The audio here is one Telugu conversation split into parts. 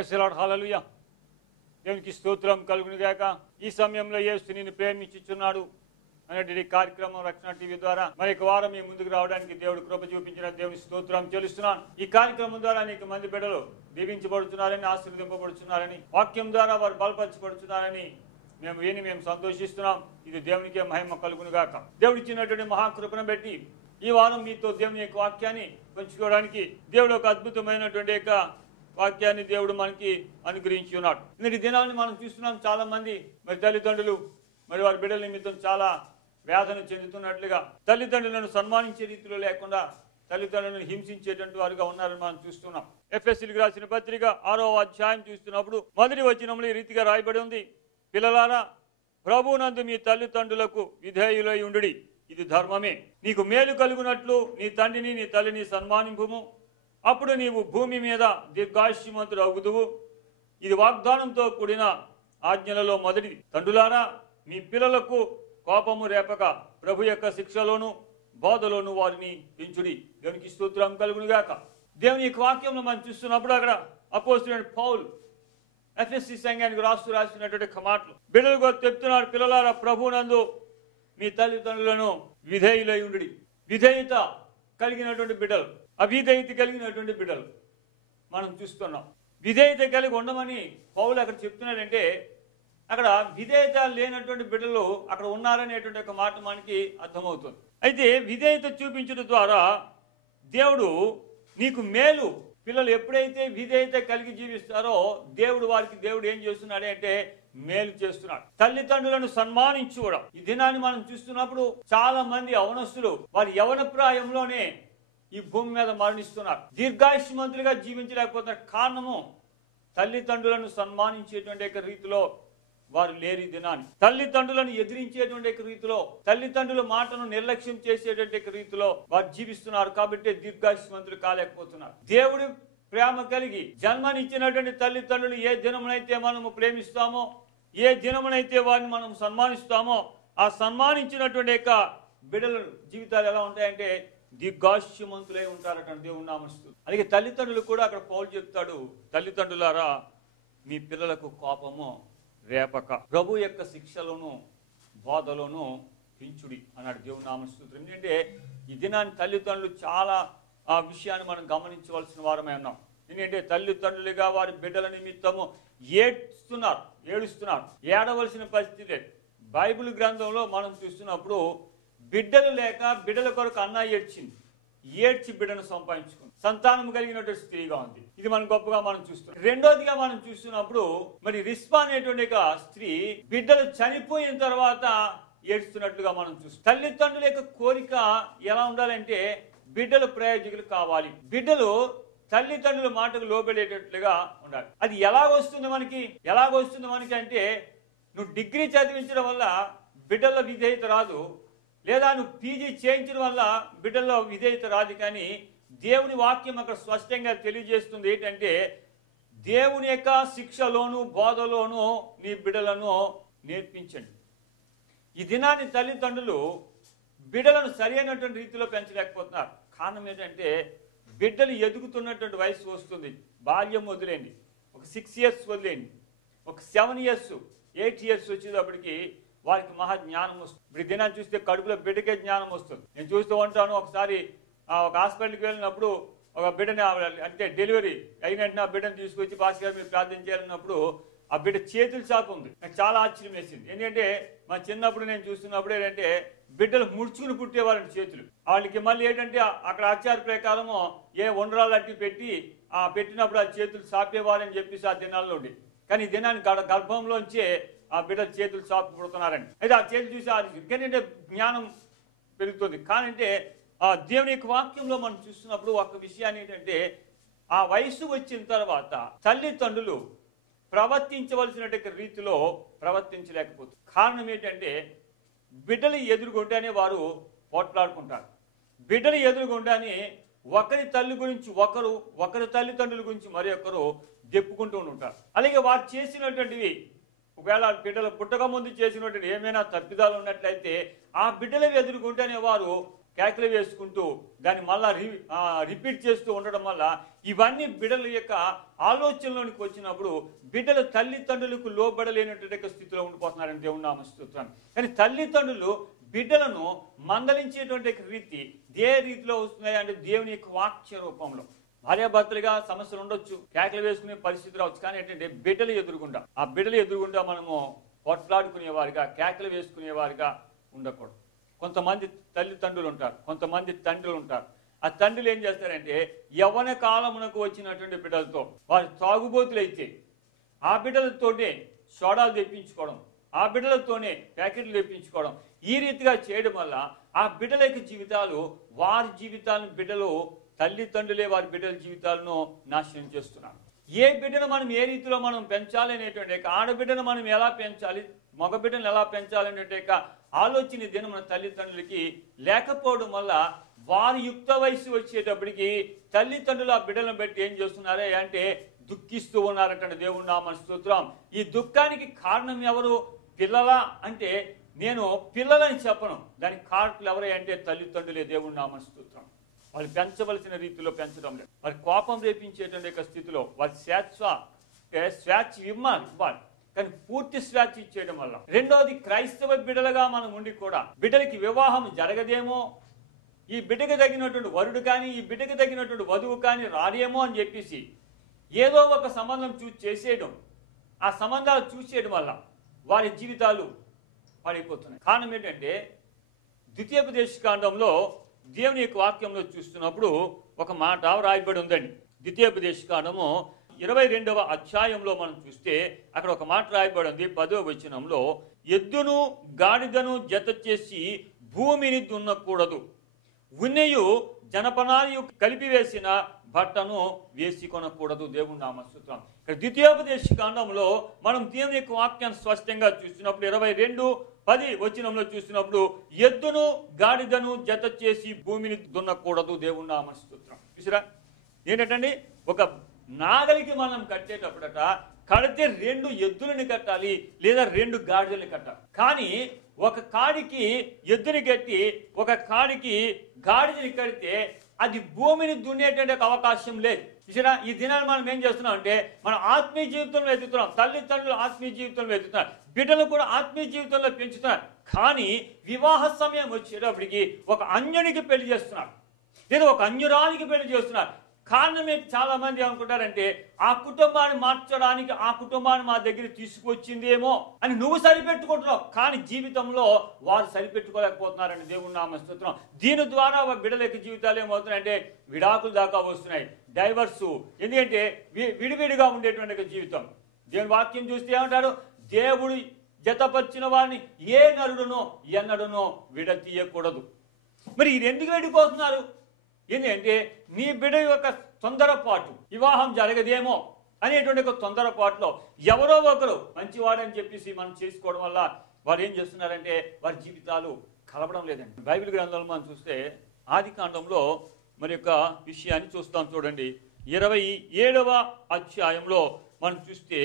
Praise the lord. హల్లెలూయా. దేవునికి స్తోత్రం కలుగును గాక. ఈ సమయంలో యేసు నిన్ను ప్రేమించుచున్నాడు అనేటువంటి కార్యక్రమం రక్షణ టీవీ ద్వారా మరి ఒక వారం మీ ముందుకు రావడానికి దేవుడు కృప చూపించిన దేవుని స్తోత్రం చెల్లిస్తున్నాను. ఈ కార్యక్రమం ద్వారా అనేక మంది బిడ్డలు దీవించబడుతున్నారని, ఆశీర్వదింపబడుతున్నారని, వాక్యం ద్వారా వారు బలపరచబడుతున్నారని మేము సంతోషిస్తున్నాం. ఇది దేవునికే మహిమ కలుగును గాక. దేవుడు ఇచ్చినటువంటి మహాకృపను బట్టి ఈ వారం మీతో దేవుని యొక్క వాక్యాన్ని పంచుకోవడానికి దేవుడు ఒక అద్భుతమైనటువంటి యొక్క వాక్యాన్ని దేవుడు మనకి అనుగ్రహించి ఉన్నాడు. ఈ దినాన్ని మనం చూస్తున్నాం, చాలా మంది మరి తల్లిదండ్రులు మరి వారి బిడ్డల నిమిత్తం చాలా వేదన చెందుతున్నట్లుగా, తల్లిదండ్రులను సన్మానించే రీతిలో లేకుండా తల్లిదండ్రులను హింసించేటువంటి వారుగా ఉన్నారని మనం చూస్తున్నాం. ఎఫెసీయులకు రాసిన పత్రిక 6వ అధ్యాయం చూస్తున్నప్పుడు మొదటి వచనంలో ఈ రీతిగా రాయబడి ఉంది, పిల్లలారా ప్రభువునందు మీ తల్లిదండ్రులకు విధేయులై ఉండుడి, ఇది ధర్మమే. నీకు మేలు కలుగునట్లు నీ తండ్రిని నీ తల్లిని సన్మానింపుము, అప్పుడు నీవు భూమి మీద దీర్ఘాయుష్యమంతుడు అగుదువు. ఇది వాగ్దానంతో కూడిన ఆజ్ఞలలో మొదటిది. తండ్రులారా మీ పిల్లలకు కోపము రేపక ప్రభు యొక్క శిక్షలోను బోధలోను వారిని పెంచుడి. దేవునికి స్తోత్రం కలుగును గాక. దేవుని యొక్క వాక్యంలో మనం చూస్తున్నప్పుడు అక్కడ అపోస్తలుడైన పౌలు ఎఫెసీ సంఘానికి రాసినటువంటి మాటలు బిడ్డలకు చెప్తున్నాడు, పిల్లలారా ప్రభువునందు మీ తల్లిదండ్రులను విధేయులై ఉండుడి. విధేయత కలిగినటువంటి బిడ్డలు, అవిధేయత కలిగినటువంటి బిడ్డలు మనం చూస్తున్నాం. విధేయత కలిగి ఉండమని పౌలు అక్కడ చెప్తున్నాడంటే అక్కడ విధేయత లేనటువంటి బిడ్డలు అక్కడ ఉన్నారనేటువంటి ఒక మాట మనకి అర్థమవుతుంది. అయితే విధేయత చూపించడం ద్వారా దేవుడు నీకు మేలు, పిల్లలు ఎప్పుడైతే విధేయత కలిగి జీవిస్తారో దేవుడు ఏం చేస్తున్నాడు అంటే మేలు చేస్తున్నాడు. తల్లిదండ్రులను సన్మానించుకోవడం. ఈ దినాన్ని మనం చూస్తున్నప్పుడు చాలా మంది యవనస్తులు వారి యవన ప్రాయంలోనే ఈ భూమి మీద మరణిస్తున్నారు, దీర్ఘాయుష్మంతులుగా జీవించలేకపోతున్నారు. కారణము తల్లిదండ్రులను సన్మానించేటువంటి రీతిలో వారు లేరు. దినాన్ని తల్లిదండ్రులను ఎదిరించేటువంటి రీతిలో, తల్లిదండ్రుల మాటను నిర్లక్ష్యం చేసేటువంటి రీతిలో వారు జీవిస్తున్నారు. కాబట్టి దీర్ఘాయుష్మంతులు కాలేకపోతున్నారు. దేవుడు ప్రేమ కలిగి జన్మనిచ్చినటువంటి తల్లిదండ్రులు ఏ దినమునైతే మనము ప్రేమిస్తామో, ఏ దినమునైతే వారిని మనం సన్మానిస్తామో, ఆ సన్మానించినటువంటి యొక్క బిడ్డల జీవితాలు ఎలా ఉంటాయంటే దీర్ఘాయుష్యమంతులై ఉంటారట. దేవుని నామస్తులు. అలాగే తల్లిదండ్రులు కూడా అక్కడ పౌలు చెప్తాడు, తల్లిదండ్రులారా మీ పిల్లలకు కోపము రేపక ప్రభు యొక్క శిక్షలోను బోధలోను పెంచుడి అన్నాడు. దేవుని నామస్తులు. ఎందుకంటే ఈ దినాన్ని తల్లిదండ్రులు చాలా ఆ విషయాన్ని మనం గమనించవలసిన వారమే ఉన్నాం. ఎందుకంటే తల్లిదండ్రులుగా వారి బిడ్డల నిమిత్తము ఏడుస్తున్నారు. ఏడవలసిన పరిస్థితి లేదు. బైబిల్ గ్రంథంలో మనం చూస్తున్నప్పుడు బిడ్డలు లేక బిడ్డల కొరకు అన్న ఏడ్చి బిడ్డను సంపాదించుకుంది. సంతానం కలిగినటువంటి స్త్రీగా ఉంది. ఇది మనం గొప్పగా మనం చూస్తున్నాం. రెండోదిగా మనం చూస్తున్నప్పుడు మరి రిస్పా అనేటువంటి స్త్రీ బిడ్డలు చనిపోయిన తర్వాత ఏడుస్తున్నట్లుగా మనం చూస్తాం. తల్లిదండ్రుల యొక్క కోరిక ఎలా ఉండాలంటే బిడ్డలు ప్రయోజకులు కావాలి, బిడ్డలు తల్లిదండ్రుల మాటకు లోబడేటట్లుగా ఉండాలి. అది ఎలాగొస్తుంది మనకి అంటే నువ్వు డిగ్రీ చదివించడం వల్ల బిడ్డల విధేయత రాదు, లేదా నువ్వు పీజీ చేయించడం వల్ల బిడ్డల్లో విధేయత రాదు. కానీ దేవుని వాక్యం అక్కడ స్పష్టంగా తెలియజేస్తుంది ఏంటంటే దేవుని యొక్క శిక్షలోను బోధలోను నీ బిడ్డలను నేర్పించండి. ఈ దినాన్ని తల్లిదండ్రులు బిడ్డలను సరైనటువంటి రీతిలో పెంచలేకపోతున్నారు. కారణం ఏంటంటే బిడ్డలు ఎదుగుతున్నటువంటి వయసు వస్తుంది. బాల్యం వదిలేండి, ఒక 6 years వదిలేండి, ఒక 7 years 8 years వచ్చేటప్పటికి వారికి మహా జ్ఞానం వస్తుంది. ఇప్పుడు దినాన్ని చూస్తే కడుపులో బిడ్డకే జ్ఞానం వస్తుంది. నేను చూస్తూ ఉంటాను, ఒకసారి ఒక హాస్పిటల్కి వెళ్ళినప్పుడు ఒక బిడ్డని అంటే డెలివరీ అయినట్టు ఆ బిడ్డను తీసుకొచ్చి భాస్కర్ గారు మీరు ప్రార్థన చేయాలన్నప్పుడు ఆ బిడ్డ చేతులు చాపు ఉంది. నాకు చాలా ఆశ్చర్యం వేసింది. ఎందుకంటే మా చిన్నప్పుడు నేను చూస్తున్నప్పుడు ఏంటంటే బిడ్డలు ముడుచుకుని పుట్టేవాళ్ళని చేతులు. వాళ్ళకి మళ్ళీ ఏంటంటే అక్కడ ఆచార ప్రకారము ఏ ఉండ్రాలు అట్టి పెట్టినప్పుడు ఆ చేతులు చాపేవారని చెప్పేసి ఆ దినాల్లో ఉండి, కానీ ఈ దినాన్ని గర్భంలోంచే ఆ బిడ్డ చేతులు చాపు పుడుతున్నారండి. అయితే ఆ చేతులు చూసి ఎందుకంటే జ్ఞానం పెరుగుతుంది. కానంటే ఆ దేవుని యొక్క వాక్యంలో మనం చూస్తున్నప్పుడు ఒక విషయాన్ని ఏంటంటే ఆ వయసు వచ్చిన తర్వాత తల్లిదండ్రులు ప్రవర్తించవలసినటువంటి రీతిలో ప్రవర్తించలేకపోతుంది. కారణం ఏంటంటే బిడ్డలు ఎదురుగుండానే వారు పోట్లాడుకుంటారు. బిడ్డలు ఎదురుగుండానే ఒకరి తల్లి గురించి ఒకరి తల్లిదండ్రుల గురించి మరి ఒకరు చెప్పుకుంటూ ఉంటారు. అలాగే వారు చేసినటువంటివి ఒకవేళ బిడ్డలు పుట్టక ముందు చేసినటువంటి ఏమైనా తప్పిదాలు ఉన్నట్లయితే ఆ బిడ్డలు ఎదుర్కొంటేనే వారు కేకలు వేసుకుంటూ దాన్ని మళ్ళా రిపీట్ చేస్తూ ఉండడం వల్ల ఇవన్నీ బిడ్డల యొక్క ఆలోచనలోనికి వచ్చినప్పుడు బిడ్డలు తల్లిదండ్రులకు లోబడలేనటువంటి స్థితిలో ఉండిపోతున్నారని దేవుని నామ స్తోత్రం. కానీ తల్లిదండ్రులు బిడ్డలను మందలించేటువంటి రీతి ఏ రీతిలో వస్తున్నాయి అంటే దేవుని యొక్క వాక్య రూపంలో. భార్యాభర్తలుగా సమస్యలు ఉండొచ్చు, కేకలు వేసుకునే పరిస్థితి రావచ్చు. కానీ ఏంటంటే బిడ్డలు ఎదురుగుండా మనము కొట్లాడుకునేవారిగా, కేకలు వేసుకునేవారిగా ఉండకూడదు. కొంతమంది తల్లిదండ్రులు ఉంటారు, కొంతమంది తండ్రులు ఉంటారు. ఆ తండ్రులు ఏం చేస్తారంటే యవ్వన కాలమునకు వచ్చినటువంటి బిడ్డలతో వారు తాగుబోతులైతే ఆ బిడ్డలతోనే సోడాలు తెప్పించుకోవడం, ఆ బిడ్డలతోనే ప్యాకెట్లు తెప్పించుకోవడం, ఈ రీతిగా చేయడం వల్ల ఆ బిడ్డల యొక్క జీవితాలు, వారి జీవితాలను బిడ్డలు, తల్లిదండ్రులే వారి బిడ్డల జీవితాలను నాశనం చేస్తున్నారు. ఏ బిడ్డను మనం ఏ రీతిలో మనం పెంచాలి అనేటువంటి ఆడబిడ్డను మనం ఎలా పెంచాలి, మగ బిడ్డను ఎలా పెంచాలి అనేటువంటి ఆలోచన దిన మన తల్లిదండ్రులకి లేకపోవడం వల్ల వారి యుక్త వయసు వచ్చేటప్పటికి తల్లిదండ్రులు ఆ బిడ్డలను బట్టి ఏం చేస్తున్నారే అంటే దుఃఖిస్తూ ఉన్నారట. దేవుని నామ స్తోత్రం. ఈ దుఃఖానికి కారణం ఎవరు? పిల్లల అంటే నేను పిల్లలని చెప్పను, దానికి కారకులు ఎవరే అంటే తల్లిదండ్రులే. దేవుని నామ స్తోత్రం. వాళ్ళు పెంచవలసిన రీతిలో పెంచడం లేదు, వారి కోపం రేపించేటువంటి స్థితిలో వారి స్వేచ్ఛ ఇవ్వాలి, కానీ పూర్తి స్వేచ్ఛ ఇచ్చేయడం వల్ల. రెండోది, క్రైస్తవ బిడ్డలుగా మనం ఉండి కూడా బిడ్డలకి వివాహం జరగదేమో, ఈ బిడ్డకు తగినటువంటి వరుడు కానీ ఈ బిడ్డకు తగినటువంటి వధువు కానీ రాదేమో అని చెప్పేసి ఏదో ఒక సంబంధం చేసేయడం, ఆ సంబంధాలు చూసేయడం వల్ల వారి జీవితాలు పడిపోతున్నాయి. కారణం ఏంటంటే ద్వితీయోపదేశకాండంలో దేవుని యొక్క వాక్యంలో చూస్తున్నప్పుడు ఒక మాట రాయబడి ఉందండి. ద్వితీయోపదేశకాండము 22వ అధ్యాయంలో మనం చూస్తే అక్కడ ఒక మాట రాయబడి ఉంది. 10వ వచనంలో, ఎద్దును గాడిదను జత చేసి భూమిని దున్నకూడదు, ఉన్నయు జనపనాయు కలిపివేసిన బట్టను వేసి కొనకూడదు. దేవుని నామ స్తోత్రం. ఇక్కడ ద్వితీయోపదేశకాండంలో మనం దేవుని యొక్క వాక్యాన్ని స్పష్టంగా చూస్తున్నప్పుడు 22:10 వచనంలో చూసినప్పుడు ఎద్దును గాడిదను జత చేసి భూమిని దున్నకూడదు. దేవుని నామ స్తోత్రం. చూసారా ఏంటంటే ఒక నాగలికి మనం కట్టేటప్పుడట కడితే 2 ఎద్దులని కట్టాలి లేదా 2 గాడిదల్ని కట్టాలి. కానీ ఒక కాడికి ఎద్దుని కట్టి ఒక కాడికి గాడిదని కడితే అది భూమిని దున్నేటువంటి అవకాశం లేదు. చూసారా ఈ దినాన్ని మనం ఏం చేస్తున్నాం అంటే మన ఆత్మీయ జీవితంలో ఎదుగుతున్నాం, తల్లిదండ్రులు ఆత్మీయ జీవితంలో ఎదుగుతున్నారు, బిడ్డలు కూడా ఆత్మీయ జీవితంలో పెంచుతున్నారు. కానీ వివాహ సమయం వచ్చేటప్పటికి ఒక అన్యునికి పెళ్లి చేస్తున్నారు లేదా ఒక అన్యురానికి పెళ్లి చేస్తున్నారు. కారణం ఏంటి? చాలా మంది అనుకుంటారంటే ఆ కుటుంబాన్ని మార్చడానికి ఆ కుటుంబాన్ని మా దగ్గర తీసుకొచ్చిందేమో అని నువ్వు సరిపెట్టుకుంటున్నావు, కానీ జీవితంలో వారు సరిపెట్టుకోలేకపోతున్నారని దేవుని నామ స్తోత్రం. దీని ద్వారా బిడ్డల యొక్క జీవితాలు ఏమవుతున్నాయంటే విడాకులు దాకా వస్తున్నాయి, డైవర్సు. ఎందుకంటే విడివిడిగా ఉండేటువంటి జీవితం. దేవుని వాక్యం చూస్తే ఏమంటాడు? దేవుడు జతపరిచిన వారిని ఏ నరుడునో ఎన్నడునో విడతీయకూడదు. మరి ఇది ఎందుకు వెళ్ళిపోతున్నారు? ఏంటంటే నీ బిడ్డ యొక్క తొందరపాటు, వివాహం జరగదేమో అనేటువంటి ఒక తొందరపాటులో ఎవరో ఒకరు మంచివాడని చెప్పేసి మనం చేసుకోవడం వల్ల వారు ఏం చేస్తున్నారంటే వారి జీవితాలు కలవడం లేదండి. బైబిల్ గ్రంథంలో మనం చూస్తే ఆది కాండంలో మరి యొక్క విషయాన్ని చూస్తాం. చూడండి 27వ అధ్యాయంలో మనం చూస్తే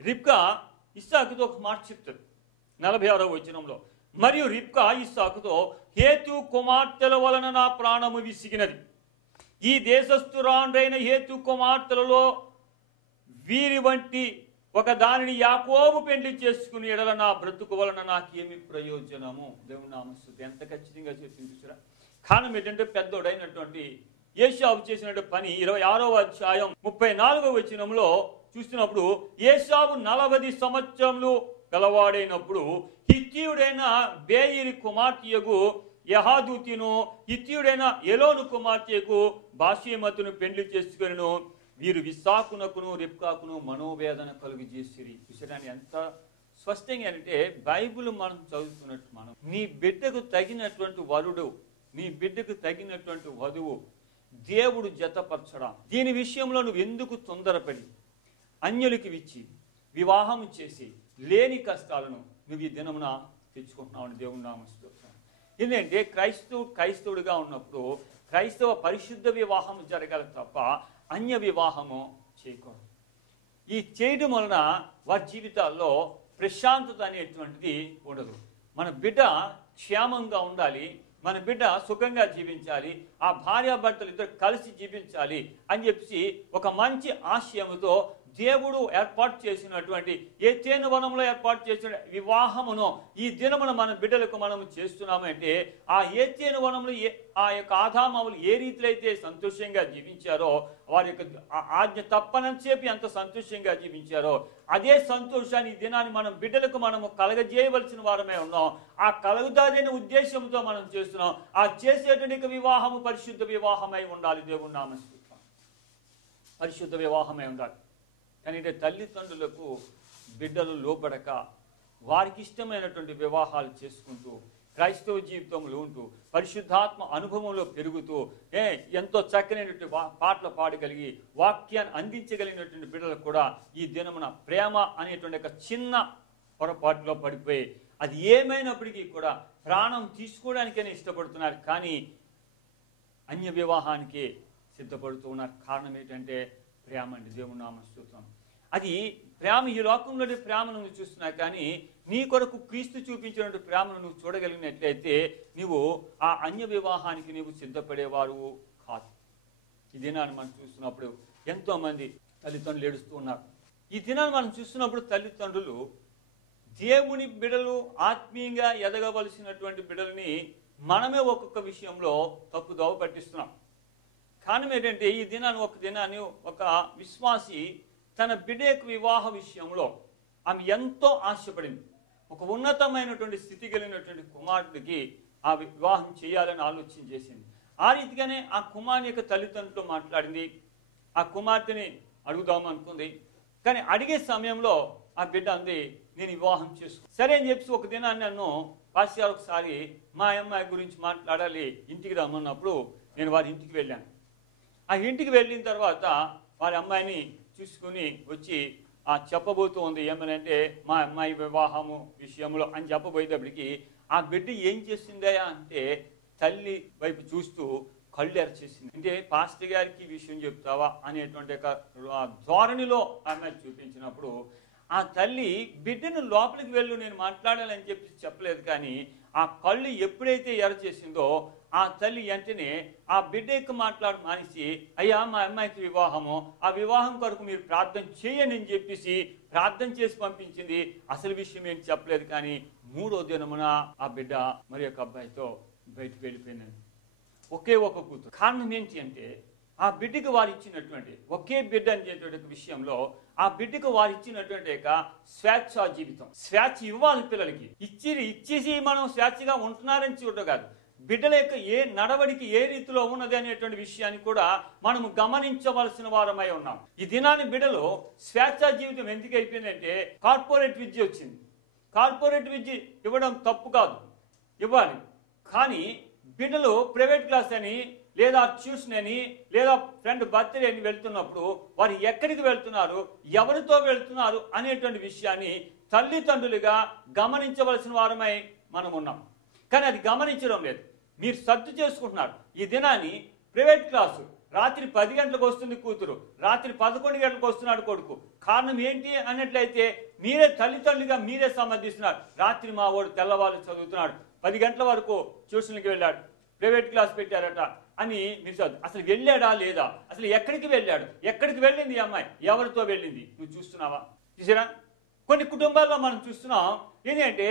రిబ్కా ఇస్సాకుతో ఒక మాట చెప్తాడు 46వ వచనంలో. మరియు రిబ్కా ఇస్సాకుతో, హేతు కుమార్తెల వలన నా ప్రాణము విసిగినది, ఈ దేశస్థురాండ్రైన హేతు కుమార్తెలలో వీరి వంటి ఒక దానిని యాకోబు పెళ్లి చేసుకుని ఎడల నా బ్రతుకు వలన నాకేమి ప్రయోజనము. దేవుని నామ స్తుతి. ఎంత ఖచ్చితంగా చెప్పింది చూసారా. కారణం ఏంటంటే పెద్దోడైనటువంటి ఏశావు చేసినటువంటి పని 26వ అధ్యాయం 34వ వచనంలో చూస్తున్నప్పుడు, ఏశావు 40 సంవత్సరములు గలవాడైనప్పుడు హిత్తీయుడైన బేయిరి కుమార్తెయగు యహాదూతిను హిత్తీయుడైన ఎలోను కుమార్తెకు బాషీమతును పెండ్లి చేసుకొనిను. వీరు విశాఖునకును రిబ్కాకును మనోవేదన కలుగు చేసిరి. విషయాన్ని ఎంత స్పష్టంగా అంటే బైబిల్ మనం చదువుతున్నట్టు మనం నీ బిడ్డకు తగినటువంటి వరుడు, నీ బిడ్డకు తగినటువంటి వధువు దేవుడు జతపరచడం. దీని విషయంలో నువ్వు ఎందుకు తొందరపడి అన్యులకి ఇచ్చి వివాహం చేసి లేని కష్టాలను నువ్వు ఈ దినమున తెచ్చుకుంటున్నావు అని దేవుని నామ స్తోత్రం. ఎందుకంటే క్రైస్తవుడిగా ఉన్నప్పుడు క్రైస్తవ పరిశుద్ధ వివాహం జరగాలి తప్ప అన్య వివాహము చేయకూడదు. ఈ చేయడం వలన వారి జీవితాల్లో ప్రశాంతత అనేటువంటిది ఉండదు. మన బిడ్డ క్షేమంగా ఉండాలి, మన బిడ్డ సుఖంగా జీవించాలి, ఆ భార్యాభర్తలు ఇద్దరు కలిసి జీవించాలి అని చెప్పి ఒక మంచి ఆశయంతో దేవుడు ఏర్పాటు చేసినటువంటి ఏదెను వనంలో ఏర్పాటు చేసిన వివాహమును ఈ దినమున మన బిడ్డలకు మనం చేస్తున్నామంటే ఆ ఏదెను వనంలో ఆ యొక్క ఆదామవులు ఏ రీతిలో అయితే సంతోషంగా జీవించారో, వారి యొక్క ఆజ్ఞ తప్పనని చెప్పి ఎంత సంతోషంగా జీవించారో అదే సంతోషాన్ని ఈ దినాన్ని మనం బిడ్డలకు మనము కలగజేయవలసిన వారమే ఉన్నాం. ఆ కలుగుతాదనే ఉద్దేశంతో మనం చేస్తున్నాం. ఆ చేసేటువంటి వివాహము పరిశుద్ధ వివాహమై ఉండాలి. దేవుని నామస్తుతం, పరిశుద్ధ వివాహమై ఉండాలి. కానీ తల్లిదండ్రులకు బిడ్డలు లోబడక వారికి ఇష్టమైనటువంటి వివాహాలు చేసుకుంటూ క్రైస్తవ జీవితంలో ఉంటూ పరిశుద్ధాత్మ అనుభవంలో పెరుగుతూ ఎంతో చక్కనైనటువంటి పాటలు పాడగలిగి వాక్యాన్ని అందించగలిగినటువంటి బిడ్డలకు కూడా ఈ దినమున ప్రేమ అనేటువంటి ఒక చిన్న పొరపాటులో పడిపోయి అది ఏమైనప్పటికీ కూడా ప్రాణం తీసుకోవడానికైనా ఇష్టపడుతున్నారు, కానీ అన్య వివాహానికి సిద్ధపడుతూ ఉన్నారు. కారణం ఏంటంటే ప్రేమ అండి. దేవుని నామ స్తోత్రం. అది ప్రేమ ఈ లోకంలోని ప్రేమను నువ్వు చూస్తున్నా, కానీ నీ కొరకు క్రీస్తు చూపించినటువంటి ప్రేమను నువ్వు చూడగలిగినట్లయితే నీవు ఆ అన్య వివాహానికి నీవు సిద్ధపడేవారు కాదు. ఈ దినాన్ని మనం చూస్తున్నప్పుడు ఎంతో మంది తల్లిదండ్రులు ఏడుస్తూ ఉన్నారు. ఈ దినాన్ని మనం చూస్తున్నప్పుడు తల్లిదండ్రులు దేవుని బిడ్డలు ఆత్మీయంగా ఎదగవలసినటువంటి బిడ్డల్ని మనమే ఒక్కొక్క విషయంలో తప్పుదోవ పట్టిస్తున్నాం. కారణం ఏంటంటే ఈ దినాన్ని ఒక విశ్వాసి తన బిడ్డ యొక్క వివాహ విషయంలో ఆమె ఎంతో ఆశపడింది. ఒక ఉన్నతమైనటువంటి స్థితి కలిగినటువంటి కుమారుడికి ఆ వివాహం చేయాలని ఆలోచన చేసింది. ఆ రీతిగానే ఆ కుమారుని యొక్క తల్లిదండ్రులతో మాట్లాడింది. ఆ కుమార్తెని అడుగుదామనుకుంది, కానీ అడిగే సమయంలో ఆ బిడ్డ అంది, నేను వివాహం చేసుకో. సరే అని చెప్పి ఒక దినాన్ని నన్ను పాస్యాలు ఒకసారి మా అమ్మాయి గురించి మాట్లాడాలి ఇంటికి రమ్మన్నప్పుడు నేను వారి ఇంటికి వెళ్ళాను. ఆ ఇంటికి వెళ్ళిన తర్వాత వారి అమ్మాయిని చూసుకుని వచ్చి చెప్పబోతూ ఉంది. ఏమనంటే మా అమ్మాయి వివాహము విషయంలో అని చెప్పబోయేటప్పటికి ఆ బిడ్డ ఏం చేసిందయా అంటే తల్లి వైపు చూస్తూ కళ్ళు ఎరచేసింది. అంటే పాస్టర్ గారికి ఈ విషయం చెప్తావా అనేటువంటి ఒక ధోరణిలో ఆమె చూపించినప్పుడు ఆ తల్లి బిడ్డను లోపలికి వెళ్ళు నేను మాట్లాడాలని చెప్పి చెప్పలేదు, కానీ ఆ కళ్ళు ఎప్పుడైతే ఎరచేసిందో ఆ తల్లి వెంటనే ఆ బిడ్డ యొక్క మాట్లాడి మానేసి, అయ్యా మా అమ్మాయికి వివాహము, ఆ వివాహం కొరకు మీరు ప్రార్థన చేయని అని చెప్పేసి ప్రార్థన చేసి పంపించింది. అసలు విషయం ఏంటి చెప్పలేదు, కానీ 3వ దినమున ఆ బిడ్డ మరి యొక్క అబ్బాయితో బయటకు వెళ్ళిపోయిందండి. ఒకే ఒక కూతురు. కారణం ఏంటి అంటే ఆ బిడ్డకు వారు ఇచ్చినటువంటి ఒకే బిడ్డ అనేటువంటి విషయంలో ఆ బిడ్డకు వారు ఇచ్చినటువంటి స్వేచ్ఛా జీవితం. స్వేచ్ఛ ఇవ్వాలి పిల్లలకి. ఇచ్చేసి మనం స్వేచ్ఛగా ఉంటున్నారని చూడడం కాదు, బిడ్డల యొక్క ఏ నడవడికి ఏ రీతిలో ఉన్నది అనేటువంటి విషయాన్ని కూడా మనం గమనించవలసిన వారమై ఉన్నాం. ఈ దినాన్ని బిడ్డలు స్వేచ్ఛా జీవితం ఎందుకు అయిపోయిందంటే కార్పొరేట్ విద్య వచ్చింది. కార్పొరేట్ విద్య ఇవ్వడం తప్పు కాదు, ఇవ్వాలి. కానీ బిడ్డలు ప్రైవేట్ క్లాస్ అని లేదా ట్యూషన్ అని లేదా ఫ్రెండ్ బర్త్డే అని వెళ్తున్నప్పుడు వారు ఎక్కడికి వెళ్తున్నారు, ఎవరితో వెళ్తున్నారు అనేటువంటి విషయాన్ని తల్లిదండ్రులుగా గమనించవలసిన వారమై మనం ఉన్నాం. కానీ అది గమనించడం లేదు. మీరు సర్దు చేసుకుంటున్నారు. ఈ దినాన్ని ప్రైవేట్ క్లాసు రాత్రి 10 గంటలకు వస్తుంది కూతురు, రాత్రి 11 గంటలకు వస్తున్నాడు కొడుకు. కారణం ఏంటి అన్నట్లయితే మీరే తల్లిదండ్రులుగా మీరే సమర్థిస్తున్నారు. రాత్రి మా వాడు తెల్లవాళ్ళు చదువుతున్నాడు, 10 గంటల వరకు ట్యూషన్కి వెళ్ళాడు, ప్రైవేట్ క్లాస్ పెట్టారట అని మీరు చదువు. అసలు వెళ్ళాడా లేదా, అసలు ఎక్కడికి వెళ్ళాడు, ఎక్కడికి వెళ్ళింది ఈ అమ్మాయి, ఎవరితో వెళ్ళింది నువ్వు చూస్తున్నావా? చూసారా? కొన్ని కుటుంబాల్లో మనం చూస్తున్నాం ఏంటంటే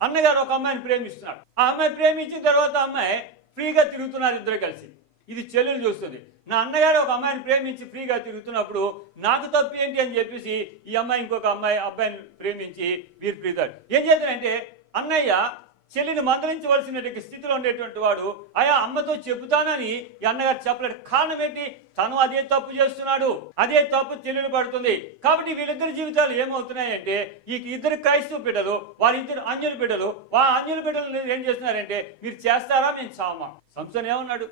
అన్నగారు ఒక అమ్మాయిని ప్రేమిస్తున్నాడు, ఆ అమ్మాయి ప్రేమించిన తర్వాత అమ్మాయి ఫ్రీగా తిరుగుతున్నారు ఇద్దరు కలిసి. ఇది చెల్లెలు చూస్తుంది. నా అన్నగారు ఒక అమ్మాయిని ప్రేమించి ఫ్రీగా తిరుగుతున్నప్పుడు నాకు తప్పు ఏంటి అని చెప్పేసి ఈ అమ్మాయి ఇంకొక అబ్బాయిని ప్రేమించి వీరు ప్రీతాడు. ఏం చేస్తాడంటే అన్నయ్య చెల్లిని మందలించవలసిన స్థితిలో ఉండేటువంటి వాడు ఆయా అమ్మతో చెబుతానని ఈ అన్నగారు చెప్పలేడు. కారణం ఏంటి? తను అదే తప్పు చేస్తున్నాడు, అదే తప్పు చెల్లెలు పడుతుంది. కాబట్టి వీళ్ళిద్దరి జీవితాలు ఏమవుతున్నాయంటే ఈ ఇద్దరు క్రైస్తవ బిడ్డలు, వారిద్దరు అంజలి బిడ్డలు, అంజలి బిడ్డలు ఏం చేస్తున్నారంటే మీరు చేస్తారా మేము చావమా. సంసోను ఏమన్నాడు?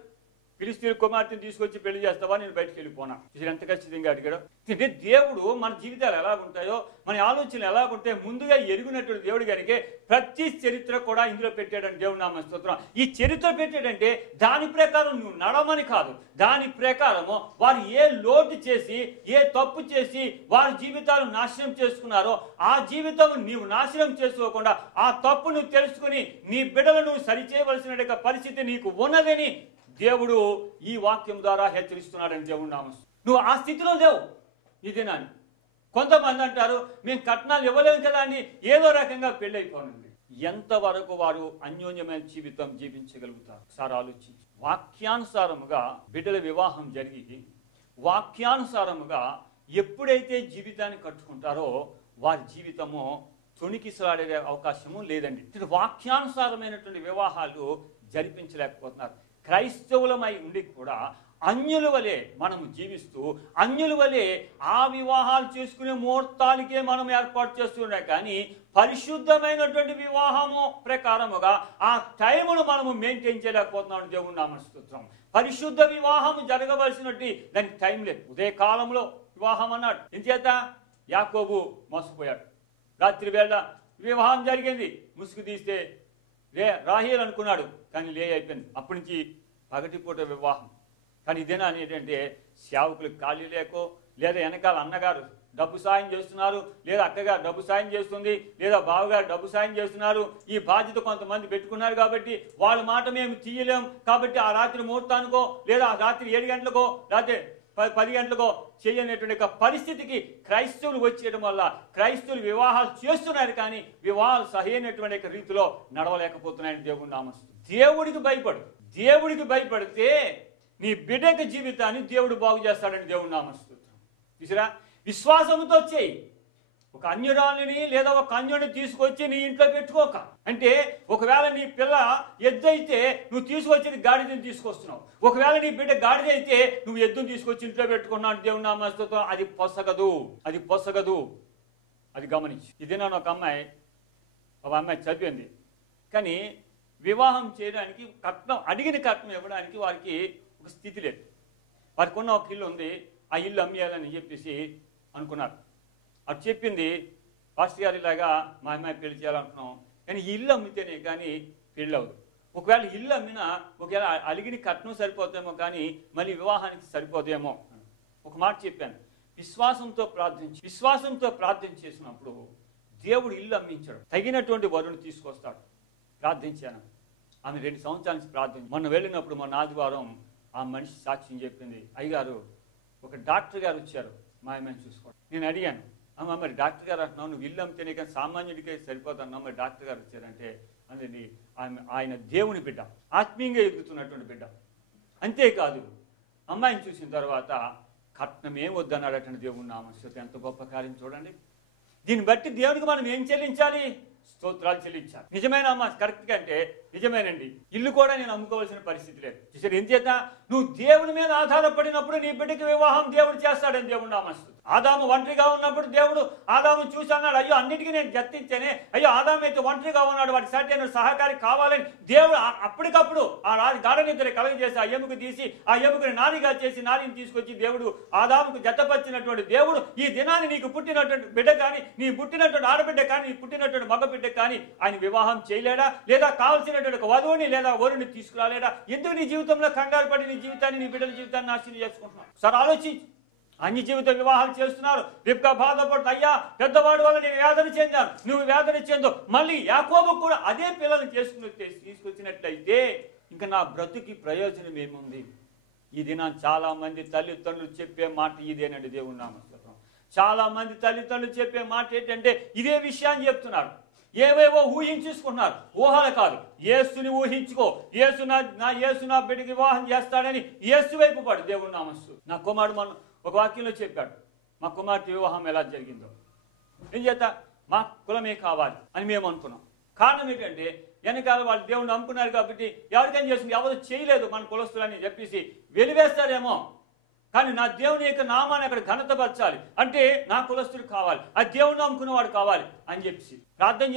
ఫిలిస్తీయుల కుమార్తెను తీసుకొచ్చి పెళ్లి చేస్తావా, నేను బయటకు వెళ్ళిపోనా? ఎంత ఖచ్చితంగా అడిగాడు. అంటే దేవుడు మన జీవితాలు ఎలాగుంటాయో, మన ఆలోచనలు ఎలాగుంటాయో ముందుగా ఎరుగునటువంటి దేవుడు కనుక ప్రతి చరిత్ర కూడా ఇందులో పెట్టాడని దేవుడు నామ స్తోత్రం. ఈ చరిత్ర పెట్టాడంటే దాని ప్రకారం నువ్వు నడవమని కాదు, దాని ప్రకారము వారు ఏ లోటు చేసి ఏ తప్పు చేసి వారి జీవితాలు నాశనం చేసుకున్నారో ఆ జీవితం నీవు నాశనం చేసుకోకుండా ఆ తప్పు నువ్వు తెలుసుకుని నీ బిడ్డలను నువ్వు సరిచేయవలసిన పరిస్థితి నీకు ఉన్నదని దేవుడు ఈ వాక్యం ద్వారా హెచ్చరిస్తున్నాడని దేవుడు నామం. నువ్వు ఆ స్థితిలో లేవు ఇదేనాని. కొంతమంది అంటారు మేము కట్నాలు ఇవ్వలేము కదా అని ఏదో రకంగా పెళ్ళైపోనండి. ఎంతవరకు వారు అన్యోన్యమైన జీవితం జీవించగలుగుతారు సార్ ఆలోచించి. వాక్యానుసారముగా బిడ్డల వివాహం జరిగి వాక్యానుసారముగా ఎప్పుడైతే జీవితాన్ని కట్టుకుంటారో వారి జీవితము తొణికిసలాడే అవకాశము లేదండి. వాక్యానుసారమైనటువంటి వివాహాలు జరిపించలేకపోతున్నారు. క్రైస్తవులమై ఉండి కూడా అన్యుల వలె మనము జీవిస్తూ అన్యుల వలె ఆ వివాహాలు చేసుకునే ముహూర్తాలకే మనం ఏర్పాటు చేస్తున్నాం. కానీ పరిశుద్ధమైనటువంటి వివాహము ప్రకారముగా ఆ టైమును మనము మెయింటైన్ చేయలేకపోతున్నాం. దేవుని నామ స్తోత్రం. పరిశుద్ధ వివాహం జరగవలసినట్టు దానికి టైం లేదు. ఉదయకాలంలో వివాహం అన్నాడు. ఎంచేత యాకోబు మోసపోయాడు. రాత్రి వేళ వివాహం జరిగింది, ముసుగు తీస్తే రాహేల్ అనుకున్నాడు, కానీ లే అయిపోయింది. అప్పటి నుంచి పగటిపూట వివాహం. కానీ ఇదేనా ఏంటంటే సేవకులకు ఖాళీ లేకో, లేదా వెనకాల అన్నగారు డబ్బు సాయం చేస్తున్నారు, లేదా అక్కగారు డబ్బు సాయం చేస్తుంది, లేదా బావగారు డబ్బు సాయం చేస్తున్నారు. ఈ బాధ్యత కొంతమంది పెట్టుకున్నారు కాబట్టి వాళ్ళ మాట మేము తీయలేం. కాబట్టి ఆ రాత్రి ముహూర్తానికో లేదా ఆ రాత్రి 7 గంటలకో రాత్రి 10 గంటలకో చేయనటువంటి పరిస్థితికి క్రైస్తవులు వచ్చేయడం వల్ల క్రైస్తవులు వివాహాలు చేస్తున్నారు, కానీ వివాహాలు సరైనటువంటి రీతిలో నడవలేకపోతున్నాయని దేవుని నామస్తు. దేవుడికి భయపడితే నీ బిడ్డ జీవితాన్ని దేవుడు బాగు చేస్తాడని దేవుని నామస్తు. చూసారా, విశ్వాసంతో చేయి. ఒక అన్యురాలిని లేదా ఒక అన్యుడిని తీసుకొచ్చి నీ ఇంట్లో పెట్టుకోక. అంటే ఒకవేళ నీ పిల్ల ఎద్దైతే నువ్వు తీసుకొచ్చేది గాడిదని తీసుకొస్తున్నావు. ఒకవేళ నీ బిడ్డ గాడిద అయితే నువ్వు ఎద్దును తీసుకొచ్చి ఇంట్లో పెట్టుకున్నావు. దేవుని నామస్తుతో అది పొసగదు. అది గమనించి. ఇదేనా ఒక అమ్మాయి చదివింది, కానీ వివాహం చేయడానికి అడిగిన కట్నం ఇవ్వడానికి వారికి ఒక స్థితి లేదు. వారికి ఉన్న ఒక ఇల్లు ఉంది, ఆ ఇల్లు అమ్మేయాలని చెప్పేసి అనుకున్నారు. అటు చెప్పింది, పాస్టర్ గారు ఇలాగా మా అమ్మాయి పెళ్లి చేయాలనుకున్నాం, కానీ ఇల్లు అమ్మితేనే కానీ పెళ్ళి అవ్వదు. ఒకవేళ ఇల్లు అమ్మినా ఒకవేళ అలిగిన కట్నం సరిపోతేమో కానీ మళ్ళీ వివాహానికి సరిపోతేమో. ఒక మాట చెప్పాను, విశ్వాసంతో ప్రార్థన చేసినప్పుడు దేవుడు ఇల్లు అమ్మించాడు, తగినటువంటి వరుని తీసుకొస్తాడు. ప్రార్థించాను. ఆమె 2 సంవత్సరాల నుంచి ప్రార్థన. మొన్న వెళ్ళినప్పుడు మొన్న ఆదివారం ఆ మనిషి సాక్ష్యం చెప్పింది, అయ్యగారు ఒక డాక్టర్ గారు వచ్చారు మా అమ్మాయిని చూసుకోండి. నేను అడిగాను, అమ్మ మరి డాక్టర్ గారు అంటున్నావు, నువ్వు ఇల్లు అమ్మితేనే కానీ సామాన్యుడికే సరిపోతున్నావు, మరి డాక్టర్ గారు వచ్చారంటే అనేది ఆయన దేవుని బిడ్డ, ఆత్మీయంగా ఎదుగుతున్నటువంటి బిడ్డ. అంతేకాదు అమ్మాయిని చూసిన తర్వాత కట్నమే వద్దన్నాడటండి. దేవుని నామస్తుతి. ఎంత గొప్ప కార్యం చూడండి. దీన్ని బట్టి దేవునికి మనం ఏం చెల్లించాలి? స్తోత్రాలు చెల్లించాలి. నిజమైన అమ్మ కరెక్ట్గా అంటే నిజమేనండి. ఇల్లు కూడా నేను అమ్ముకోవాల్సిన పరిస్థితి లేదు. చూసారు, ఏం చేత నువ్వు దేవుని మీద ఆధారపడినప్పుడు నీ బిడ్డకి వివాహం దేవుడు చేస్తాడని దేవుడు నామస్తు. ఆదాము ఒంటరిగా ఉన్నప్పుడు దేవుడు ఆదాము చూసి అన్నాడు, అయ్యో అన్నిటికీ నేను జత్తించానే, అయ్యో ఆదాము అయితే ఒంటరిగా ఉన్నాడు, వాడి సరైన సహకారి కావాలని దేవుడు అప్పటికప్పుడు ఆ గాఢనిద్ర కలగజేసి ఆ ఎముక తీసి ఆ ఎముకని నారిగా చేసి నారిని తీసుకొచ్చి దేవుడు ఆదాముకు జతపరిచినటువంటి దేవుడు ఈ దినాన్ని నీకు పుట్టినటువంటి బిడ్డ కానీ, నీ పుట్టినటువంటి ఆడబిడ్డ కానీ, నీ పుట్టినటువంటి మగబిడ్డ కానీ ఆయన వివాహం చేయలేడా? లేదా కావలసినటువంటి ఒక వధువుని లేదా వరుని తీసుకురాలేడా? ఎందుకు నీ జీవితంలో కంగారు పడి నీ జీవితాన్ని నీ బిడ్డల జీవితాన్ని నాశనం చేసుకుంటున్నావు? సార్ ఆలోచించి. అన్ని జీవిత వివాహాలు చేస్తున్నారు. రేపుగా బాధపడుతుంది, అయ్యా పెద్దవాడు వల్ల నేను వేదన చెందాను, నువ్వు వేదన చెందో. మళ్ళీ యాకోబు కూడా అదే పిల్లల్ని తీసుకొచ్చినట్లయితే ఇంకా నా బ్రతుకి ప్రయోజనం ఏముంది? ఈ దినాన్ని చాలా మంది తల్లిదండ్రులు చెప్పే మాట ఇదేనండి. దేవుని నామస్తోత్రం. చాలా మంది తల్లిదండ్రులు చెప్పే మాట ఏంటంటే ఇదే విషయాన్ని చెప్తున్నారు. ఏవేవో ఊహించుకున్నారు. ఊహలు కాదు, యేసుని ఊహించుకో. యేసు నా బిడ్డకి వివాహం చేస్తాడని యేసు వైపు పడు. దేవుని నామస్తు. నా కుమారుడు మనం ఒక వాక్యంలో చెప్పాడు, మా కుమార్తె వివాహం ఎలా జరిగిందో. ఏం చేత మా కులమే కావాలి అని మేము అనుకున్నాం. కారణం ఏంటంటే వెనకాల వాళ్ళు దేవుణ్ణి నమ్ముకున్నారు కాబట్టి ఎవరికైనా చేసింది ఎవరు చేయలేదు మన కులస్తులని చెప్పేసి వెలివేస్తారేమో కానీ నా దేవుని యొక్క నామాన్ని అక్కడ ఘనతపరచాలి అంటే నా కులస్తుడు కావాలి, ఆ దేవుని నమ్ముకున్నవాడు కావాలి అని చెప్పి ప్రార్థన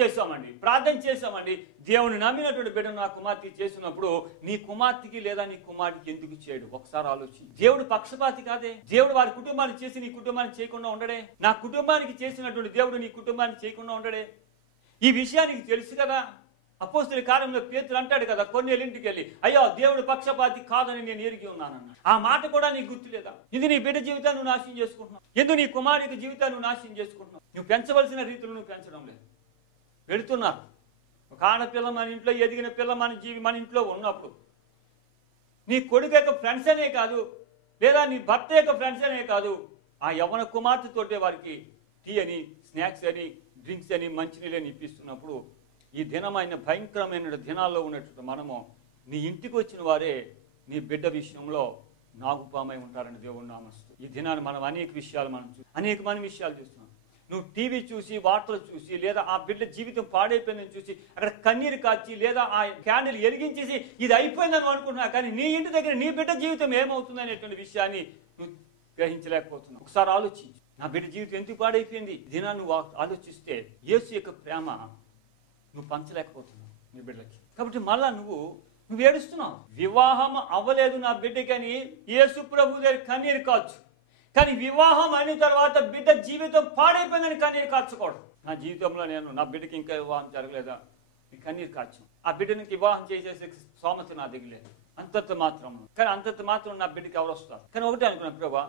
చేశామండి. దేవుని నమ్మినటువంటి బిడ్డను నా కుమార్తెకి చేసినప్పుడు నీ కుమార్తెకి లేదా నీ కుమారుడికి ఎందుకు చేయడు? ఒకసారి ఆలోచించి. దేవుడు పక్షపాతి కాదే. దేవుడు వారి కుటుంబాన్ని చేసి నీ కుటుంబాన్ని చేయకుండా ఉండడే? నా కుటుంబానికి చేసినటువంటి దేవుడు నీ కుటుంబాన్ని చేయకుండా ఉండడే? ఈ విషయానికి తెలుసు కదా. అపోస్తలుల కార్యంలో పేతురు అంటాడు కదా, కొన్నేళ్ళింటికి వెళ్ళి, అయ్యో దేవుడు పక్షపాతి కాదని నేను ఎరిగి ఉన్నానన్న. ఆ మాట కూడా నీకు గుర్తులేదా? ఇది నీ బిడ్డ జీవితాన్ని నువ్వు నాశనం చేసుకుంటున్నావు. ఎందుకు నీ కుమారుడికి జీవితాన్ని నువ్వు నాశనం చేసుకుంటున్నావు? నువ్వు పెంచవలసిన రీతిలో నువ్వు పెంచడం లేదు. పెడుతున్నారు. ఒక ఆడపిల్ల మన ఇంట్లో ఎదిగిన పిల్ల మన ఇంట్లో ఉన్నప్పుడు నీ కొడుకు యొక్క ఫ్రెండ్స్ అనే కాదు, లేదా నీ భర్త యొక్క ఫ్రెండ్స్ అనే కాదు, ఆ యవ్వన కుమార్తెతోటే వారికి టీ అని, స్నాక్స్ అని, డ్రింక్స్ అని, మంచినీళ్ళని ఇప్పిస్తున్నప్పుడు ఈ దినమైన భయంకరమైన దినాల్లో ఉన్నట్టు మనము నీ ఇంటికి వచ్చిన వారే నీ బిడ్డ విషయంలో నాగుపామై ఉంటారని దేవుడు నామస్తు. ఈ దినాన్ని మనం అనేక విషయాలు చూస్తున్నాం. నువ్వు టీవీ చూసి, వార్తలు చూసి, లేదా ఆ బిడ్డ జీవితం పాడైపోయిందని చూసి అక్కడ కన్నీరు కాచి, లేదా ఆ క్యాండిల్ ఎరిగించేసి ఇది అయిపోయిందని అనుకుంటున్నా, కానీ నీ ఇంటి దగ్గర నీ బిడ్డ జీవితం ఏమవుతుంది అనేటువంటి విషయాన్ని నువ్వు గ్రహించలేకపోతున్నావు. ఒకసారి ఆలోచించు, నా బిడ్డ జీవితం ఎందుకు పాడైపోయింది? దినాన్ని నువ్వు ఆలోచిస్తే యేసు యొక్క ప్రేమ నువ్వు పంచలేకపోతున్నావు నీ బిడ్డకి. కాబట్టి మళ్ళా నువ్వు ఏడుస్తున్నావు. వివాహం అవ్వలేదు నా బిడ్డకని యేసు ప్రభు దగ్గర కన్నీరు కాచు, కానీ వివాహం అయిన తర్వాత బిడ్డ జీవితం పాడైపోయిందని కన్నీరు కాచకూడదు. నా జీవితంలో నా బిడ్డకి ఇంకా వివాహం జరగలేదా నీ కన్నీరు కాచు. ఆ బిడ్డనికి వివాహం చేసేసే స్తోమత నా దగ్గర లేదు, అంతంత మాత్రం నా బిడ్డకి ఎవరు వస్తారు? కానీ ఒకటే అనుకున్నా, ప్రభా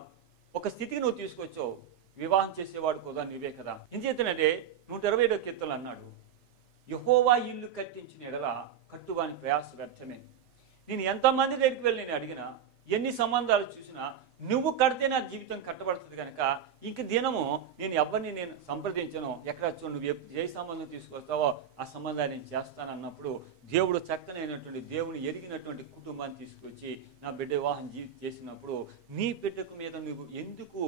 ఒక స్థితికి నువ్వు తీసుకొచ్చావు, వివాహం చేసేవాడు కూడా నీవే కదా. ఎందుచేతనంటే 120వ కీర్తనలు అన్నాడు, యెహోవా ఇల్లు కట్టించిన ఎడల కట్టువాని ప్రయాస వ్యర్థమే. నేను ఎంతమంది దగ్గరికి వెళ్ళి నేను అడిగినా, ఎన్ని సంబంధాలు చూసినా, నువ్వు కడితే నా జీవితం కట్టబడుతుంది కనుక ఇంక దినము నేను ఎవరిని నేను సంప్రదించను. ఎక్కడ నువ్వు ఏ సంబంధం తీసుకొస్తావో ఆ సంబంధాన్ని నేను చేస్తానన్నప్పుడు దేవుడు చక్కనైనటువంటి దేవుని ఎరిగినటువంటి కుటుంబాన్ని తీసుకొచ్చి నా బిడ్డ వివాహం చేసినప్పుడు నీ బిడ్డకు మీద నువ్వు ఎందుకు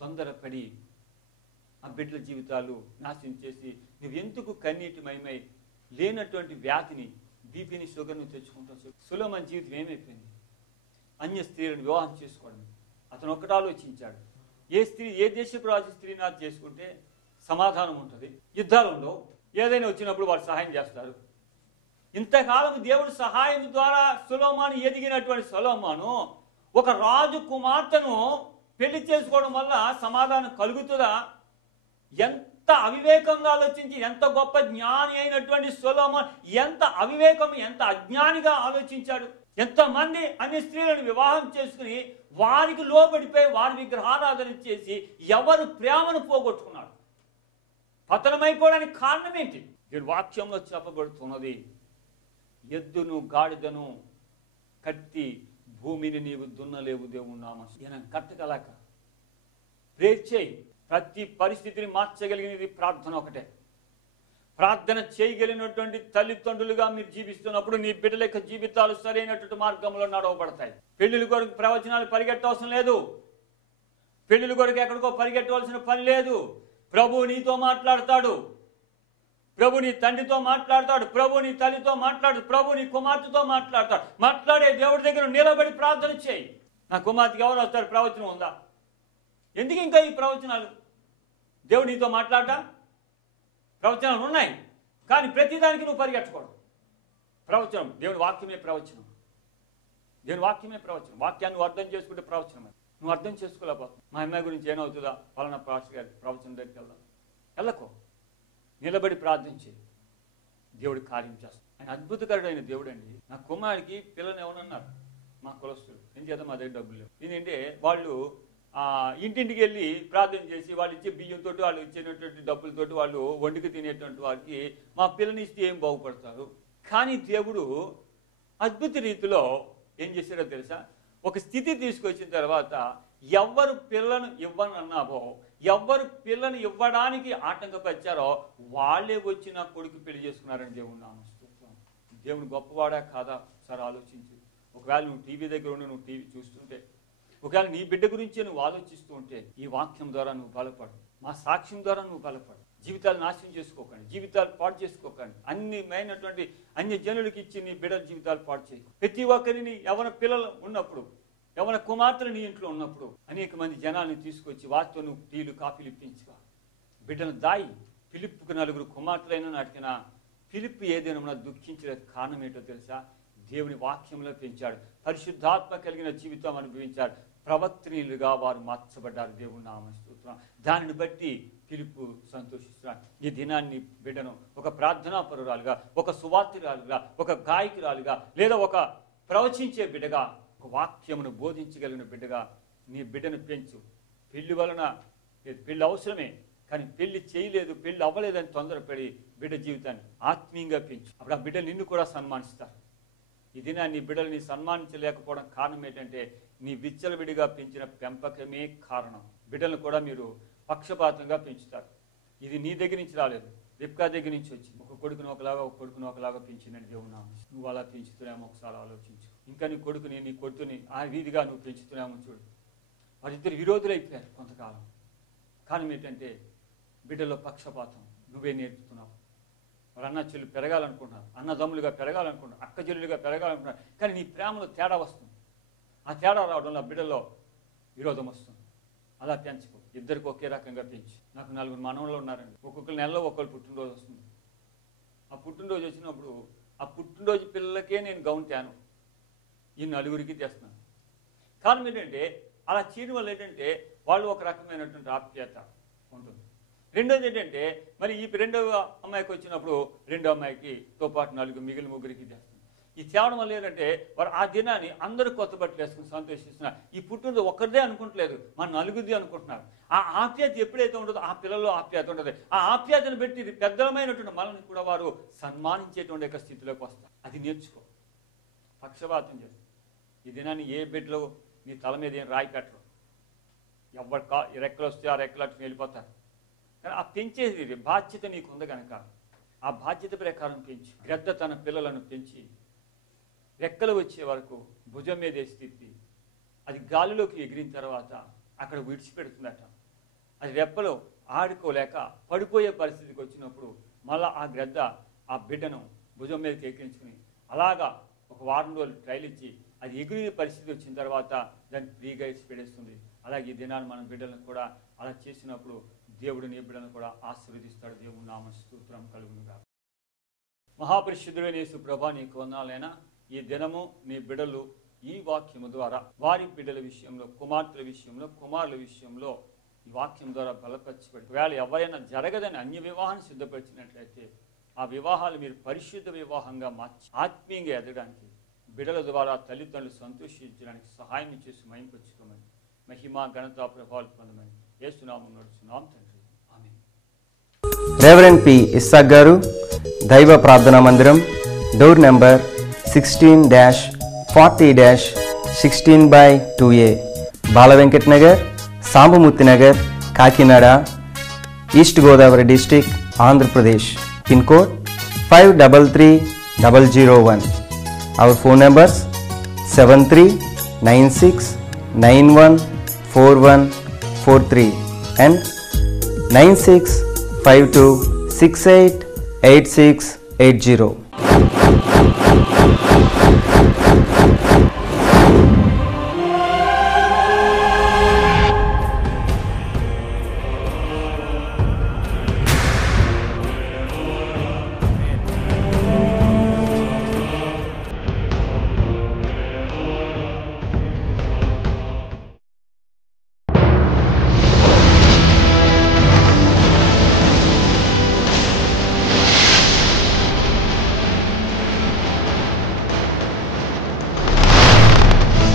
తొందరపడి ఆ బిడ్డల జీవితాలు నాశనం చేసి నువ్వెందుకు కన్నీటిమయమై లేనటువంటి వ్యాధిని, బీపీని, షుగర్ని తెచ్చుకుంటావు? సొలొమోను జీవితం ఏమైపోయింది? అన్య స్త్రీలను వివాహం చేసుకోవడం. అతను ఒక్కటి ఆలోచించాడు, ఏ దేశపు రాజు స్త్రీని నాకు చేసుకుంటే సమాధానం ఉంటుంది, యుద్ధాలు ఉండవు, ఏదైనా వచ్చినప్పుడు వారు సహాయం చేస్తారు. ఇంతకాలం దేవుడి సహాయం ద్వారా సొలొమోను ఎదిగినటువంటి సొలొమోను ఒక రాజు కుమార్తెను పెళ్లి చేసుకోవడం వల్ల సమాధానం కలుగుతుందా? ఎంత అవివేకంగా ఆలోచించి, ఎంత గొప్ప జ్ఞాని అయినటువంటి సొలొమోను ఎంత అవివేకం, ఎంత అజ్ఞానిగా ఆలోచించాడు. ఎంతమంది అన్ని స్త్రీలను వివాహం చేసుకుని వారికి లోబడిపోయి వారి విగ్రహారాధన చేసి ఎవరు ప్రేమను పోగొట్టుకున్నాడు? పతనమైపోవడానికి కారణం ఏంటి? దీని వాక్యంలో చెప్పబడుతున్నది, ఎద్దును గాడిదను కట్టి భూమిని నీవు దున్నలేవు దేవుని నామం. ఈయన కట్టగలక ప్రేర్ చేయి. ప్రతి పరిస్థితిని మార్చగలిగినది ప్రార్థన ఒకటే. ప్రార్థన చేయగలిగినటువంటి తల్లిదండ్రులుగా మీరు జీవిస్తున్నప్పుడు నీ బిడ్డల యొక్క జీవితాలు సరైనటువంటి మార్గంలో నడవబడతాయి. పెళ్లిల కొరకు ప్రవచనాలు పరిగెట్టవలసిన లేదు, పెళ్లిల కొరకు ఎక్కడికో పరిగెట్టవలసిన పని లేదు. ప్రభు నీతో మాట్లాడతాడు, ప్రభు నీ తండ్రితో మాట్లాడతాడు, ప్రభు నీ తల్లితో మాట్లాడు, ప్రభు నీ కుమార్తెతో మాట్లాడతాడు. మాట్లాడే దేవుడి దగ్గర నిలబడి ప్రార్థన చేయి. నా కుమార్తెకి ఎవరు వస్తారు? ప్రవచనం ఉందా? ఎందుకు ఇంకా ఈ ప్రవచనాలు? దేవుడు నీతో మాట్లాడటా? ప్రవచనాలు ఉన్నాయి, కానీ ప్రతిదానికి నువ్వు పరిగెట్టకూడదు. ప్రవచనం దేవుని వాక్యమే ప్రవచనం, దేవుని వాక్యమే ప్రవచనం. వాక్యాన్ని నువ్వు అర్థం చేసుకుంటే ప్రవచనమే. నువ్వు అర్థం చేసుకోలేకపోతున్నావు. మా అమ్మాయి గురించి ఏమవుతుందా, పలానా పాస్టర్ గారి ప్రవచనం దగ్గరికి వెళ్ళకో. నిలబడి ప్రార్థించి దేవుడి కార్యం చేస్తాడు. ఆయన అద్భుతకరుడైన దేవుడు అండి. నా కుమారుడికి పిల్లలు ఎవరన్నారు మా కులస్తులు, ఎందుచేత మా దగ్గర డబ్బులు లేవు. ఏంటంటే వాళ్ళు ఇంటింటికి వెళ్ళి ప్రార్థన చేసి వాళ్ళు ఇచ్చే బియ్యంతో, వాళ్ళు ఇచ్చేటటువంటి డబ్బులతోటి వాళ్ళు వండుకు తినేటువంటి వారికి మా పిల్లని ఇస్తే ఏం బాగుపడతారు. కానీ దేవుడు అద్భుత రీతిలో ఏం చేశారో తెలుసా? ఒక స్థితి తీసుకొచ్చిన తర్వాత ఎవరు పిల్లను ఇవ్వనన్నావో, ఎవరు పిల్లను ఇవ్వడానికి ఆటంకపరిచారో వాళ్ళే వచ్చి నా కొడుకు పెళ్లి చేసుకున్నారని దేవుడు నామస్తోత్రం. దేవుడు గొప్పవాడా కాదా సార్ ఆలోచించు. ఒకవేళ నువ్వు టీవీ దగ్గర ఉండి నువ్వు టీవీ చూస్తుంటే, ఒకవేళ నీ బిడ్డ గురించి నువ్వు ఆలోచిస్తూ ఉంటే, ఈ వాక్యం ద్వారా నువ్వు బలపడు, మా సాక్ష్యం ద్వారా నువ్వు బలపడు. జీవితాలు నాశనం చేసుకోకండి, జీవితాలు పాడు చేసుకోకండి. అన్య జనులకి ఇచ్చి నీ బిడ్డ జీవితాలు పాడు చేయకు. ప్రతి ఒక్కరిని యవ్వన పిల్లలు ఉన్నప్పుడు యవ్వన కుమార్తెలు నీ ఇంట్లో ఉన్నప్పుడు అనేక మంది జనాన్ని తీసుకొచ్చి వారితో నువ్వు టీలు కాఫీలు ఇప్పించుకో. బిడ్డను దాయి. ఫిలిప్పుకు 4 కుమార్తెలైన నాటికిన ఫిలిప్పు ఏదైనా దుఃఖించలేదు. కారణం ఏంటో తెలుసా? దేవుని వాక్యంలో పెంచాడు. పరిశుద్ధాత్మ కలిగిన జీవితం అనుభవించాడు. ప్రవక్తనీయులుగా వారు మార్చబడ్డారు. దేవుని నామ స్తోత్రం. దానిని బట్టి ఫిలిప్పు సంతోషిస్తున్నాడు. ఈ దినాన్ని బిడ్డను ఒక ప్రార్థనాపరురాలుగా, ఒక సువార్తిరాలుగా, ఒక గాయకురాలుగా, లేదా ఒక ప్రవచించే బిడ్డగా, ఒక వాక్యమును బోధించగలిగిన బిడ్డగా నీ బిడ్డను పెంచు. పెళ్లి వలన పెళ్లి అవసరమే, కానీ పెళ్లి చేయలేదు, పెళ్లి అవ్వలేదని తొందరపడి బిడ్డ జీవితాన్ని ఆత్మీయంగా పెంచు. అప్పుడు ఆ బిడ్డ నిన్ను కూడా సన్మానిస్తారు. ఈ దినాన్ని నీ బిడ్డలు సన్మానించలేకపోవడం కారణం ఏంటంటే నీ విచ్చలవిడిగా పెంచిన పెంపకమే కారణం. బిడ్డలను కూడా మీరు పక్షపాతంగా పెంచుతారు. ఇది నీ దగ్గర నుంచి రాలేదు, రిబ్కా దగ్గర నుంచి వచ్చింది. ఒక కొడుకుని ఒకలాగా పెంచినని దేవుని నామం. నువ్వు అలా పెంచుతున్నామో ఒకసారి ఆలోచించు. ఇంకా నీ కొడుకుని ఆ వీధిగా నువ్వు పెంచుతున్నామో చూడు. వారిద్దరు విరోధులైపోయారు కొంతకాలం. కారణం ఏంటంటే బిడ్డలో పక్షపాతం నువ్వే నేర్పుతున్నావు. వారు అన్న చెల్లు పెరగాలనుకుంటున్నారు, అన్నదమ్ములుగా పెరగాలనుకుంటున్నారు, అక్క చెల్లులుగా పెరగాలనుకుంటున్నారు. కానీ నీ ప్రేమలో తేడా వస్తుంది. ఆ తేడా రావడంలో బిడ్డల్లో విరోధం వస్తుంది. అలా పెంచుకో. ఇద్దరికి ఒకే రకంగా పెంచు. నాకు 4 మనవళ్ళు ఉన్నారండి. ఒక్కొక్కరు నెలలో ఒకళ్ళు పుట్టినరోజు వస్తుంది. ఆ పుట్టినరోజు వచ్చినప్పుడు ఆ పుట్టినరోజు పిల్లలకే నేను గౌన్ తేను, ఈ 4గురికి తెస్తున్నాను. కారణం ఏంటంటే అలా చేయడం వల్ల ఏంటంటే వాళ్ళు ఒక రకమైనటువంటి ఆప్యాయత ఉంటుంది. రెండోది ఏంటంటే మరి ఈ రెండవ అమ్మాయికి వచ్చినప్పుడు రెండో అమ్మాయికితో పాటు 4 మిగిలిన ముగ్గురికి తెస్తాను. ఈ తేవడం వల్ల ఏంటంటే వారు ఆ దినాన్ని అందరూ కొత్త బట్టలు వేసుకుని సంతోషిస్తున్నారు. ఈ పుట్టినరోజు ఒక్కరిదే అనుకుంటలేదు, మన 4గురిది అనుకుంటున్నారు. ఆ ఆప్యాయత ఎప్పుడైతే ఉంటుందో ఆ పిల్లల్లో ఆప్యాయత ఉంటుంది. ఆ ఆప్యాయతను బట్టి పెద్దలమైనటువంటి మనల్ని కూడా వారు సన్మానించేటువంటి యొక్క స్థితిలోకి వస్తారు. అది నేర్చుకో. పక్షపాతం చేసి ఈ దినాన్ని ఏ బిడ్డలో నీ తల మీద ఏం రాయి పెట్టరు. ఎవరి రెక్కలు వస్తే ఆ రెక్కలు అట్టు వెళ్ళిపోతారు. కానీ ఆ పెంచేది బాధ్యత నీకు ఉంది కనుక ఆ బాధ్యత ప్రకారం పెంచు. గ్రద్ద తన పిల్లలను పెంచి రెక్కలు వచ్చే వరకు భుజం మీద వేసి తిప్పి అది గాలిలోకి ఎగిరిన తర్వాత అక్కడ విడిచిపెడుతుందట. అది రెప్పలో ఆడుకోలేక పడిపోయే పరిస్థితికి వచ్చినప్పుడు మళ్ళీ ఆ గ్రద్ద ఆ బిడ్డను భుజం మీదకి ఎక్కించుకుని అలాగా ఒక వారం రోజులు ట్రైల్ ఇచ్చి అది ఎగిరే పరిస్థితి వచ్చిన తర్వాత దాన్ని ఫ్రీగా ఇచ్చి పెడేస్తుంది. అలాగే ఈ దినాన్ని మన బిడ్డలను కూడా అలా చేసినప్పుడు దేవుడు నీ బిడ్డలను కూడా ఆశీర్వదిస్తాడు. దేవుని నామ స్తోత్రం కలుగునుగా. మహాపరిశుద్ధుడైన యేసు ప్రభువా, నీకు వందనాలైనా ఈ దినము నీ బిడ్డలు ఈ వాక్యము ద్వారా వారి బిడ్డల విషయంలో, కుమార్తెల విషయంలో, కుమారుల విషయంలో ఈ వాక్యం ద్వారా బలపరచబడి ఒకవేళ ఎవరైనా జరగదని అన్య వివాహాన్ని సిద్ధపరిచినట్లయితే ఆ వివాహాలు మీరు పరిశుద్ధ వివాహంగా మార్చి ఆత్మీయంగా ఎదగడానికి బిడ్డల ద్వారా తల్లిదండ్రులు సంతోషించడానికి సహాయం చేసి మహింపరచుకోమని, మహిమ ఘనత ప్రభావాలు పొందమని యేసునామములో నడుచున్నాం తండ్రి. ఆమేన్. రెవరెండ్ పి ఇస్సాక్ గారు, దైవ ప్రార్థనా మందిరం, door number 16-40-16/2A, Balavenkat Nagar, Sambamurthy Nagar, Kakinada, east Godavari district, Andhra Pradesh. Pin code 533001. Our phone numbers 7396914143 and 9652688680.